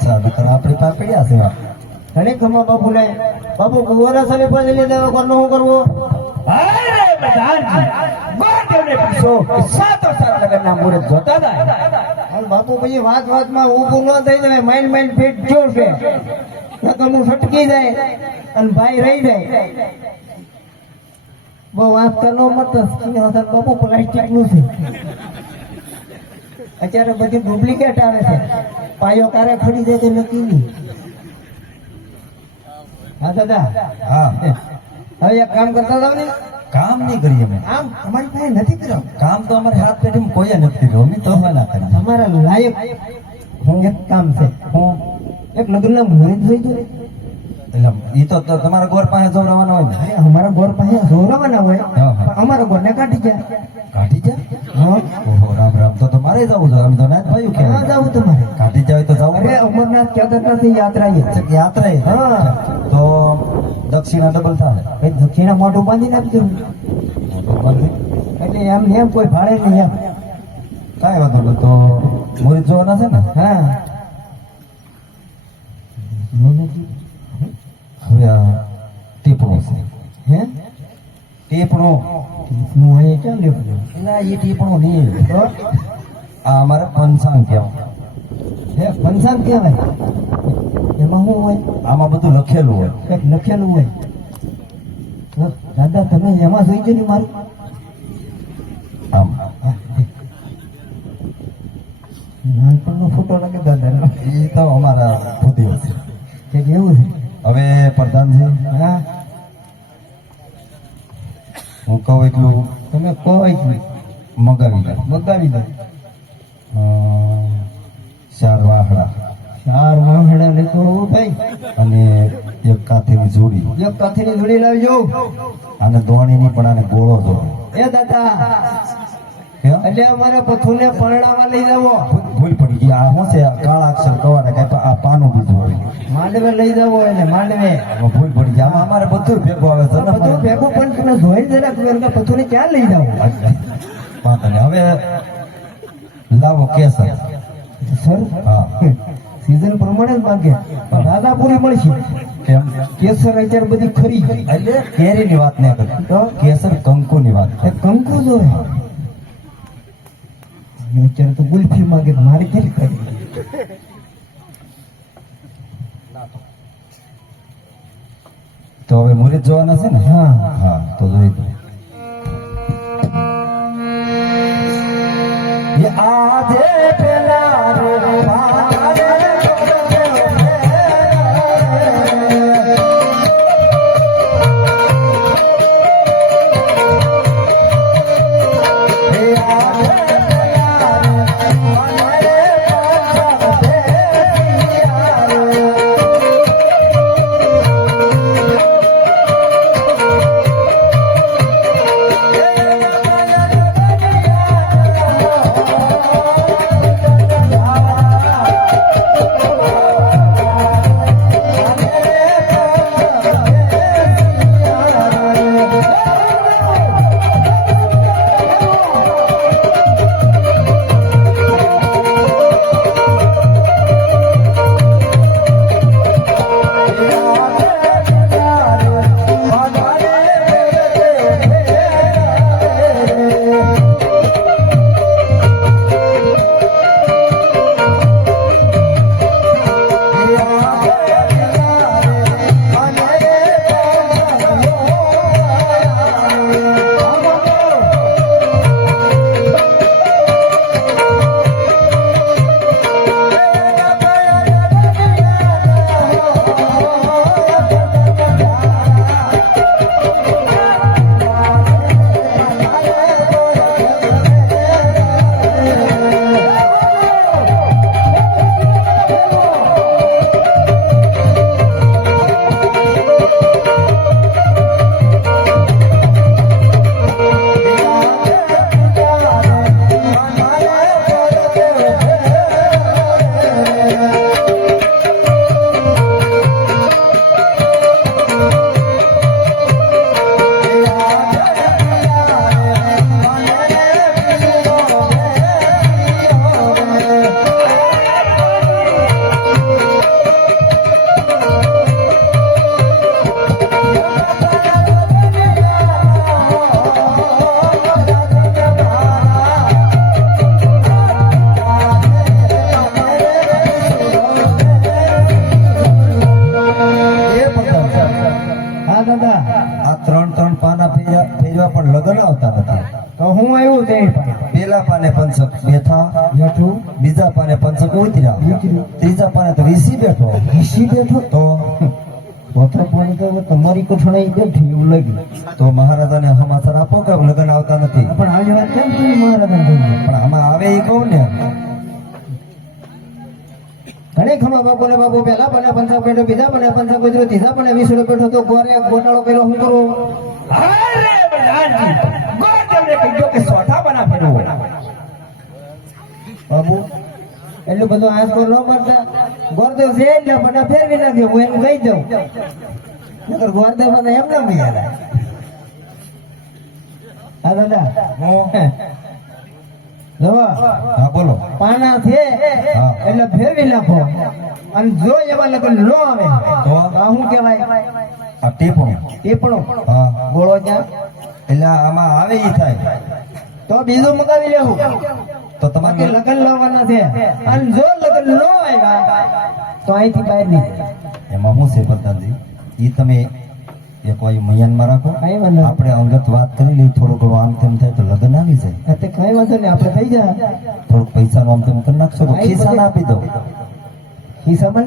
અચ્છા નકર આપણી પાસે પડ્યા છે વા ઘણી ખમા બાપુ ને બાપુ કુંવરા સાને પાસે લઈ દેવા કોનો શું કરવો અરે પ્રધાનજી ગોરદેવને પૂછો કે સાતો સાત લગનના મુહૂર્ત જોતા હતા હાલ બાપુ પછી વાતમાં ઊભું ન થઈ જાય માઇન્ડ ફિટ જોશે નકર હું છટકી જાય અને ભાઈ રહી જાય બહુ વાત કરનો મત બાપુ પ્લાસ્ટિક નું છે અત્યારે બધી ડુપ્લિકેટ આવે છે પાયો કારે ખડી જાય તો નક્કી નહીં હા દાદા હા હવે એક કામ કરતા જાવ ને કામ નહીં કરીએ અમે આમ અમારી પાસે નથી કર્યો કામ તો અમારે હાથ પેઢી કોઈ નથી કર્યું અમે તો ના કરીએ તમારા લાયક એક કામ છે હું એક લગ્નના મુહૂર્ત થઈ ગયું એટલે ઈ તો તમારા ગોર પાસે જોડાવાનો હોય ને અરે અમારા ગોર પાસે જોરાવાના હોય હા. પણ અમારા ગોરને કાઢી જાય કાઢી જા હા ઓહો રામ રામ તો મારે જવું છે અમે તો ના થયું કે ક્યાં જાવું તમારે કાઢી જાય તો જવું અરે અમરનાથ કેદારનાથની યાત્રા છે યાત્રા એ હા. તો દક્ષિણા ડબલ થાય એ દક્ષિણા મોઢું બાંધી નાખજો એટલે એમ કોઈ ભાડે નહીં એમ કાંઈ વાંધો નહીં તો મુહૂર્ત જોવાના છે ને હા હવે આ ટીપણો છે હે ટીપણો હું અહીંયા ક્યાં લેવું એના એ ટીપણો નહીં તો આ અમારે પંચાંગ કહેવાય હે પંચાંગ કહેવાય એમાં શું હોય આમાં બધું લખેલું હોય કંઈક લખેલું હોય તો દાદા તમે એમાં જોઈ ગયો ને મારું આમ નાનપણનો ફોટો લાગે દાદા એ તો અમારા ભૂદેવ છે કંઈક એવું છે હવે પ્રધાનજી હા હું કહું એટલું તમે કહો એટલું મગાવી દો મગાવી દો 4 વાહડા 4 વાહડા લેતો હોવું ભાઈ અને એક કાથીની જોડી એક કાથીની જોડી લાવજો આને દોણીની પણ આને ગોળો દો એ દાદા હે? એટલે અમારા પથુને પરણાવા લઈ જાવો ભૂલ પડી ગઈ આ શું છે આ કાળા અક્ષર કવાના કઈ આ પાનું બીજું હોય માંડવે લઈ જાવો એને માંડવે આમાં ભૂલ પડી ગઈ આમાં અમારે બધું ભેગું આવે છે ને બધું ભેગું પણ તમે જોઈ જરા પથુને ક્યાં લઈ જાવો વાંધો નહીં. હવે લાવો કેસર સર હા સીઝન પ્રમાણે જ માંગે પણ દાદા પૂરી મળશે કેમ કેસર અત્યારે બધી ખરી એટલે કેરીની વાત નહીં કરતી તો કેસર કંકુની વાત એ કંકુ જ હોય અત્યારે તો ગુલ્ફી માંગે તો મારે કેવી કરી તો હવે મુહૂર્ત જોવાના છે ને હા હા તો જોઈ દો આજે પેલા પાને પંચક બેઠા બેઠું બીજા પાને પંચક ઉતર્યા ઉતર્યું. ત્રીજા પાને તો વીસી બેઠો વીસી બેઠો તો ચોથા પાને તો હવે તમારી કઠણાઈ બેઠી એવું લાગ્યું. તો મહારાજાને સમાચાર આપો કે લગ્ન આવતા નથી. પણ આની વાત કેમ થઈ મહારાજને થઈ પણ આમાં આવે એ કહું ને. ઘણી ખમા બાપુ ને બાપુ પેલા બને પંચાબ બેઠો બીજા બને પંચાબ બેઠો ત્રીજા બને 20 બેઠો તો ગોરે ગોટાળો કર્યો શું કરવો? અરે પ્રધાનજી ગોરદેવને કીધું કે સોઠા બના ફેરવો. બાબુ એટલું બધું આંસકો ન મારતા. ગોરદેવ છે એટલે મને ફેરવી નાખ્યો હું એમ કહી દઉં. નકર ગોરદેવ મને એમ ના મળ્યા. હા દાદા હું જોવા હા બોલો. પાના છે હા. એટલે ફેરવી નાખો અને જો એવા લગન ન આવે તો? આ શું કહેવાય? આ ટીપણું. ટીપણું. હા ગોળો ક્યાં? એટલે આમાં આવે એ થાય તો બીજું મગાવી લેવું. તો બાકી તમારે લગન લાવવાના છે અને જો લગન ન આવ્યા તો અહીંથી બહાર નીકળે. એમાં શું છે પ્રધાનજી એ તમે એક વાયુ મયાનમાં રાખો. કાંઈ વાંધો નહીં. આપણે અંગત વાત કરી લઈએ થોડું ઘણું આમ તેમ થાય તો લગ્ન આવી જાય. તે કઈ વાંધો નહીં આપણે થઈ જાય થોડુંક પૈસાનું આમ તેમ કરી નાખશો તો ખિસ્સામાં આપી દો. ખિસ્સામાં